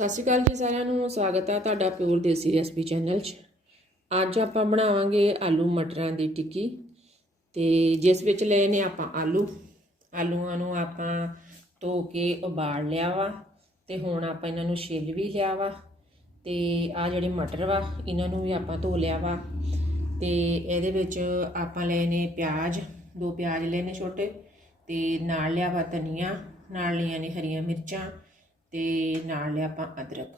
ਸਤਿ ਸ਼੍ਰੀ ਅਕਾਲ ਜੀ ਸਾਰਿਆਂ ਨੂੰ, ਸਵਾਗਤ ਹੈ ਤੁਹਾਡਾ ਪਿਓਰ ਦੇਸੀ ਰੈਸਪੀ ਚੈਨਲ 'ਚ। ਅੱਜ ਆਪਾਂ ਬਣਾਵਾਂਗੇ ਆਲੂ ਮਟਰਾਂ ਦੀ ਟਿੱਕੀ ਤੇ ਜਿਸ ਵਿੱਚ ਲਏ ਨੇ ਆਪਾਂ ਆਲੂ। ਆਲੂਆਂ ਨੂੰ ਆਪਾਂ ਧੋ ਕੇ ਉਬਾਲ ਲਿਆ ਵਾ ਤੇ ਹੁਣ ਆਪਾਂ ਇਹਨਾਂ ਨੂੰ ਛਿੱਲ ਵੀ ਲਿਆ ਵਾ ਤੇ ਆ ਜਿਹੜੇ ਮਟਰ ਵਾ, ਇਹਨਾਂ ਨੂੰ ਵੀ ਆਪਾਂ ਧੋ ਲਿਆ ਵਾ ਤੇ ਇਹਦੇ ਵਿੱਚ ਆਪਾਂ ਲਏ ਨੇ ਪਿਆਜ਼, ਦੋ ਪਿਆਜ਼ ਲਏ ਨੇ ਛੋਟੇ ਤੇ ਨਾਲ ਲਿਆ ਵਾ ਧਨੀਆ, ਨਾਲ ਲਈਆਂ ਨੇ ਹਰੀਆਂ ਮਿਰਚਾਂ ਤੇ ਨਾਲ ਲਿਆ ਆਪਾਂ ਅਦਰਕ।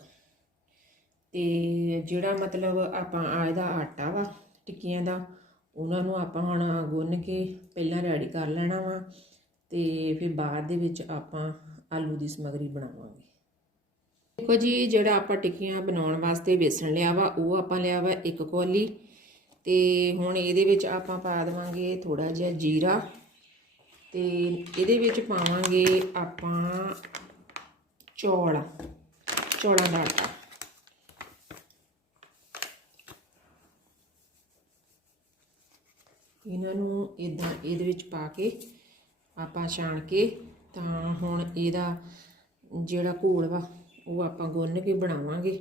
ਤੇ ਜਿਹੜਾ ਮਤਲਬ ਆਪਾਂ ਆ ਇਹਦਾ ਆਟਾ ਵਾ, ਟਿੱਕੀਆਂ ਦਾ, ਉਹਨਾਂ ਨੂੰ ਆਪਾਂ ਹੁਣ ਗੁੰਨ ਕੇ ਪਹਿਲਾਂ ਰੈਡੀ ਕਰ ਲੈਣਾ ਵਾ ਤੇ ਫਿਰ ਬਾਅਦ ਦੇ ਵਿੱਚ ਆਪਾਂ ਆਲੂ ਦੀ ਸਮਗਰੀ ਬਣਾਵਾਂਗੇ। ਦੇਖੋ ਜੀ, ਜਿਹੜਾ ਆਪਾਂ ਟਿੱਕੀਆਂ ਬਣਾਉਣ ਵਾਸਤੇ ਬੇਸਣ ਲਿਆ ਵਾ, ਉਹ ਆਪਾਂ ਲਿਆ ਵਾ ਇੱਕ ਕੋਲੀ। ਤੇ ਹੁਣ ਇਹਦੇ ਵਿੱਚ ਆਪਾਂ ਪਾ ਦੇਵਾਂਗੇ ਥੋੜਾ ਜਿਹਾ ਜੀਰਾ ਤੇ ਇਹਦੇ ਵਿੱਚ ਪਾਵਾਂਗੇ ਆਪਾਂ ਚੌਲ ਚੌਲਾਂ ਦਾ ਆਟਾ ਇਹਨਾਂ ਨੂੰ ਇਦਾਂ ਇਹਦੇ ਵਿੱਚ ਪਾ ਕੇ ਆਪਾਂ ਛਾਣ ਕੇ ਤਾਂ ਹੁਣ ਇਹਦਾ ਜਿਹੜਾ ਘੋਲ ਵਾ ਉਹ ਆਪਾਂ ਗੁੰਨ ਕੇ ਬਣਾਵਾਂਗੇ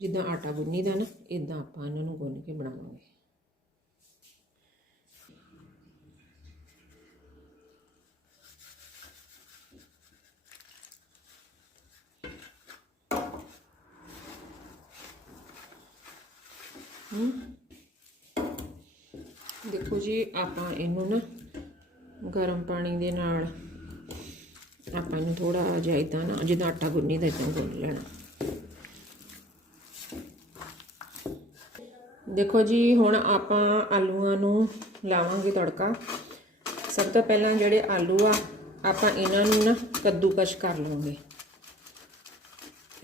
ਜਿੱਦਾਂ ਆਟਾ ਗੁੰਨੀਦਾ ਨਾ ਇਦਾਂ ਆਪਾਂ ਇਹਨਾਂ ਨੂੰ ਗੁੰਨ ਕੇ ਬਣਾਵਾਂਗੇ ਦੇਖੋ ਜੀ, ਆਪਾਂ ਇਹਨੂੰ ਨਾ ਗਰਮ ਪਾਣੀ ਦੇ ਨਾਲ ਆਪਾਂ ਇਹਨੂੰ ਥੋੜਾ ਜਿਹਾ ਇਦਾਂ ਨਾ, ਜਿੱਦਾਂ ਆਟਾ ਗੁੰਨੀ ਦਾ ਇਦਾਂ ਗੁੰਨ ਲੈਣਾ। ਦੇਖੋ ਜੀ, ਹੁਣ ਆਪਾਂ ਆਲੂਆਂ ਨੂੰ ਲਾਵਾਂਗੇ ਤੜਕਾ। ਸਭ ਤੋਂ ਪਹਿਲਾਂ ਜਿਹੜੇ ਆਲੂ ਆ, ਆਪਾਂ ਇਹਨਾਂ ਨੂੰ ਨਾ ਕੱਦੂਕਸ਼ ਕਰ ਲਵਾਂਗੇ।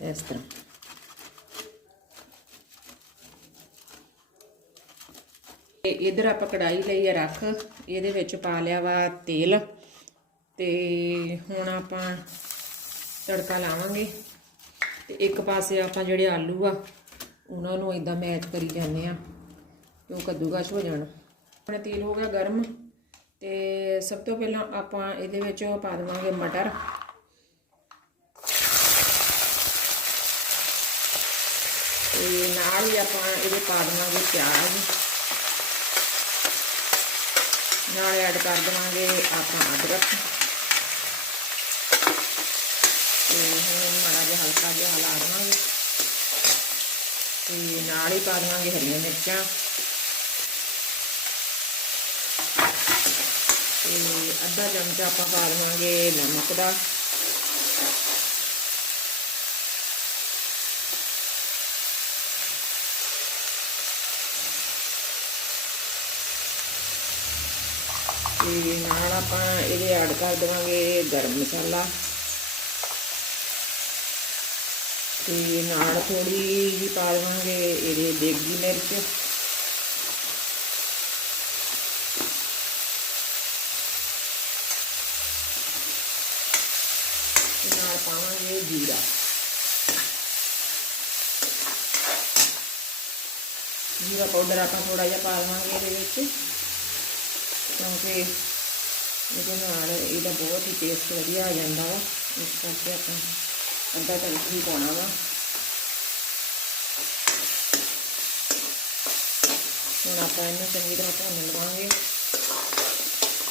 ਇਸ ਤਰ੍ਹਾਂ। ਤੇ ਇਧਰ ਆਪਾਂ ਕੜਾਈ ਲਈ ਆ ਰੱਖ, ਇਹਦੇ ਵਿੱਚ ਪਾ ਲਿਆ ਵਾ ਤੇਲ ਤੇ ਹੁਣ ਆਪਾਂ ਤੜਕਾ ਲਾਵਾਂਗੇ। ਤੇ ਇੱਕ ਪਾਸੇ ਆਪਾਂ ਜਿਹੜੇ ਆਲੂ ਆ, ਉਹਨਾਂ ਨੂੰ ਇਦਾਂ ਮੈਚ ਕਰੀ ਜਾਂਦੇ ਆ ਕਿ ਉਹ ਕੱਦੂਕਸ਼ ਹੋ ਜਾਣ। ਆਪਣਾ ਤੇਲ ਹੋ ਗਿਆ ਗਰਮ, ਤੇ ਸਭ ਤੋਂ ਪਹਿਲਾਂ ਆਪਾਂ ਇਹਦੇ ਵਿੱਚ ਪਾ ਦੇਵਾਂਗੇ ਮਟਰ। ਤੇ ਨਾਲ ਹੀ ਆਪਾਂ ਇਹਦੇ ਪਾ ਦੇਵਾਂਗੇ ਪਿਆਜ਼। ਨਾਲ ਐਡ ਕਰ ਦੇਵਾਂਗੇ ਆਪਾਂ ਅਦਰਕ। ਤੇ ਹੁਣ ਮਾੜਾ ਜਿਹਾ ਹਲਕਾ ਜਿਹਾ ਹਲਾ ਦੇਵਾਂਗੇ। ਤੇ ਨਾਲ ਹੀ ਪਾ ਦੇਵਾਂਗੇ ਹਰੀਆਂ ਮਿਰਚਾਂ। ਤੇ ਅੱਧਾ ਚਮਚਾ ਆਪਾਂ ਪਾ ਦੇਵਾਂਗੇ ਨਮਕ ਦਾ। ਤੇ ਨਾਲ ਆਪਾਂ ਇਹਦੇ ਐਡ ਕਰ ਦੇਵਾਂਗੇ ਗਰਮ ਮਸਾਲਾ ਤੇ ਨਾਲ ਥੋੜੀ ਜਿਹੀ ਪਾ ਦੇਵਾਂਗੇ ਇਹਦੇ ਦੇਗੀ ਮਿਰਚ ਤੇ ਨਾਲ ਪਾਵਾਂਗੇ ਜੀਰਾ ਜੀਰਾ ਪਾਊਡਰ ਆਪਾਂ ਥੋੜਾ ਜਿਹਾ ਪਾ ਦੇਵਾਂਗੇ ਇਹਦੇ ਵਿੱਚ ਕਿਉਂਕਿ ਇਹਦੇ ਨਾਲ ਇਹਦਾ ਬਹੁਤ ਹੀ ਟੇਸਟ ਵਧੀਆ ਆ ਜਾਂਦਾ ਵਾ। ਇਸ ਕਰਕੇ ਆਪਾਂ ਅੱਧਾ ਚਮਚ ਹੀ ਪਾਉਣਾ ਵਾ। ਹੁਣ ਆਪਾਂ ਇਹਨੂੰ ਚੰਗੀ ਤਰ੍ਹਾਂ ਭੁੰਨ ਲਵਾਂਗੇ।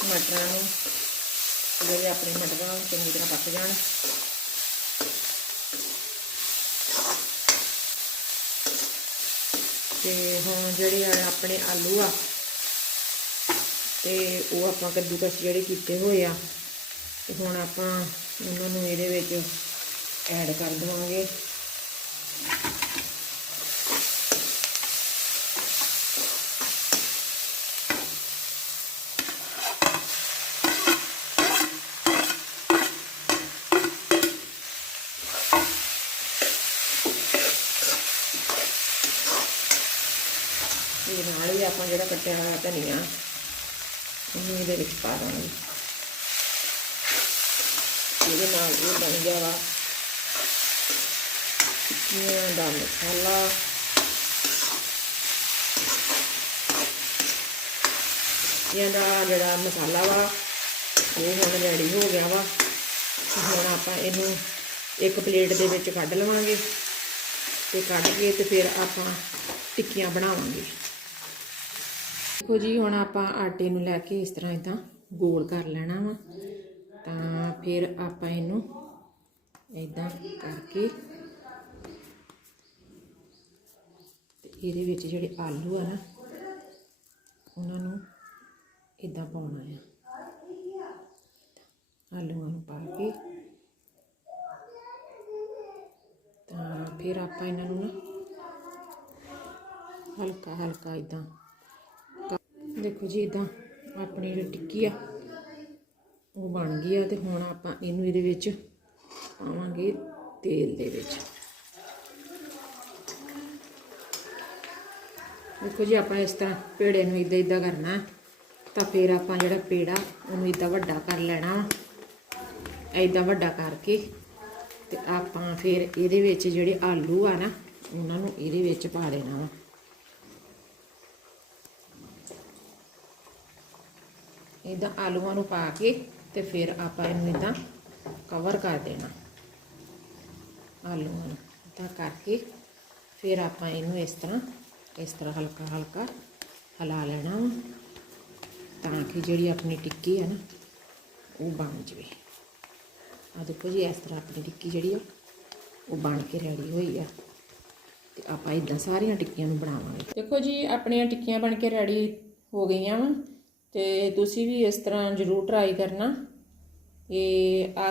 ਮਟਰਾਂ ਨੂੰ ਜਿਹੜੇ ਆਪਣੇ ਮਟਰਾਂ ਚੰਗੀ ਤਰ੍ਹਾਂ ਪੱਕ ਜਾਣ। ਤੇ ਹੁਣ ਜਿਹੜੇ ਆ ਆਪਣੇ ਆਲੂ ਆ ਤੇ ਉਹ ਆਪਾਂ ਕੱਦੂਕਸ ਜਿਹੜੇ ਕੀਤੇ ਹੋਏ ਆ, ਤੇ ਹੁਣ ਆਪਾਂ ਉਹਨਾਂ ਨੂੰ ਇਹਦੇ ਵਿੱਚ ਐਡ ਕਰ ਦਵਾਂਗੇ। ਤੇ ਨਾਲ ਹੀ ਆਪਾਂ ਜਿਹੜਾ ਕੱਟਿਆ ਹੋਇਆ ਧਨੀਆ ਉਹਨੂੰ ਇਹਦੇ ਵਿੱਚ ਪਾ ਦਾਂਗੇ ਇਹਦੇ ਨਾਲ ਇਹ ਬਣ ਗਿਆ ਵਾ ਟਿੱਕੀਆਂ ਦਾ ਮਸਾਲਾ। ਟਿੱਕੀਆਂ ਦਾ ਜਿਹੜਾ ਮਸਾਲਾ ਵਾ, ਉਹ ਹੁਣ ਰੈਡੀ ਹੋ ਗਿਆ ਵਾ। ਹੁਣ ਆਪਾਂ ਇਹਨੂੰ ਇੱਕ ਪਲੇਟ ਦੇ ਵਿੱਚ ਕੱਢ ਲਵਾਂਗੇ ਤੇ ਕੱਢ ਕੇ ਤੇ ਫਿਰ ਆਪਾਂ ਟਿੱਕੀਆਂ ਬਣਾਵਾਂਗੇ। ਦੇਖੋ ਜੀ, ਹੁਣ ਆਪਾਂ ਆਟੇ ਨੂੰ ਲੈ ਕੇ ਇਸ ਤਰ੍ਹਾਂ ਇਦਾਂ ਗੋਲ ਕਰ ਲੈਣਾ ਵਾ। ਤਾਂ ਫਿਰ ਆਪਾਂ ਇਹਨੂੰ ਇਦਾਂ ਕਰਕੇ ਤੇ ਇਹਦੇ ਵਿੱਚ ਜਿਹੜੇ ਆਲੂ ਆ ਨਾ, ਉਹਨਾਂ ਨੂੰ ਇਦਾਂ ਪਾਉਣਾ ਆ। ਆਲੂਆਂ ਨੂੰ ਪਾ ਕੇ। ਤਾਂ ਫਿਰ ਆਪਾਂ ਇਹਨਾਂ ਨੂੰ ਨਾ ਹਲਕਾ ਹਲਕਾ ਇਦਾਂ ਦੇਖੋ ਜੀ ਇਦਾਂ ਆਪਣੀ ਜਿਹੜੀ ਟਿੱਕੀ ਆ, ਉਹ ਬਣ ਗਈ ਆ ਤੇ ਹੁਣ ਆਪਾਂ ਇਹਨੂੰ ਇਹਦੇ ਵਿੱਚ ਪਾਵਾਂਗੇ ਤੇਲ ਦੇ ਵਿੱਚ। ਦੇਖੋ ਜੀ, ਆਪਾਂ ਇਸ ਤਰ੍ਹਾਂ ਪੇੜੇ ਨੂੰ ਇਦਾਂ ਇਦਾਂ ਕਰਨਾ, ਤਾਂ ਫਿਰ ਆਪਾਂ ਜਿਹੜਾ ਪੇੜਾ, ਉਹਨੂੰ ਇਦਾਂ ਵੱਡਾ ਕਰ ਲੈਣਾ ਵਾ। ਇਦਾਂ ਵੱਡਾ ਕਰਕੇ ਤੇ ਆਪਾਂ ਫਿਰ ਇਹਦੇ ਵਿੱਚ ਜਿਹੜੇ ਆਲੂ ਆ ਨਾ, ਉਹਨਾਂ ਨੂੰ ਇਹਦੇ ਵਿੱਚ ਪਾ ਦੇਣਾ ਵਾ। ਇਦਾਂ ਆਲੂਆਂ ਨੂੰ ਪਾ ਕੇ ਤੇ ਫਿਰ ਆਪਾਂ ਇਹਨੂੰ ਇਦਾਂ ਕਵਰ ਕਰ ਦੇਣਾ। ਆਲੂਆਂ ਨੂੰ ਇਦਾਂ ਕਰਕੇ ਫਿਰ ਆਪਾਂ ਇਹਨੂੰ ਇਸ ਤਰ੍ਹਾਂ ਇਸ ਤਰ੍ਹਾਂ ਹਲਕਾ ਹਲਕਾ ਹਿਲਾ ਲੈਣਾ ਵਾ, ਤਾਂ ਕਿ ਜਿਹੜੀ ਆਪਣੀ ਟਿੱਕੀ ਆ ਨਾ, ਉਹ ਬਣ ਜਵੇ। ਆ ਦੇਖੋ ਜੀ, ਇਸ ਤਰ੍ਹਾਂ ਆਪਣੀ ਟਿੱਕੀ ਜਿਹੜੀ ਆ, ਉਹ ਬਣ ਕੇ ਰੈਡੀ ਹੋਈ ਆ। ਤੇ ਆਪਾਂ ਇਦਾਂ ਸਾਰੀਆਂ ਟਿੱਕੀਆਂ ਨੂੰ ਬਣਾਵਾਂਗੇ। ਦੇਖੋ ਜੀ, ਆਪਣੀਆਂ ਟਿੱਕੀਆਂ ਬਣ ਕੇ ਰੈਡੀ ਹੋ ਗਈਆਂ ਵਾ। ਤੇ ਤੁਸੀਂ ਵੀ ਇਸ ਤਰ੍ਹਾਂ ਜ਼ਰੂਰ ਟਰਾਈ ਕਰਨਾ। ਇਹ ਆ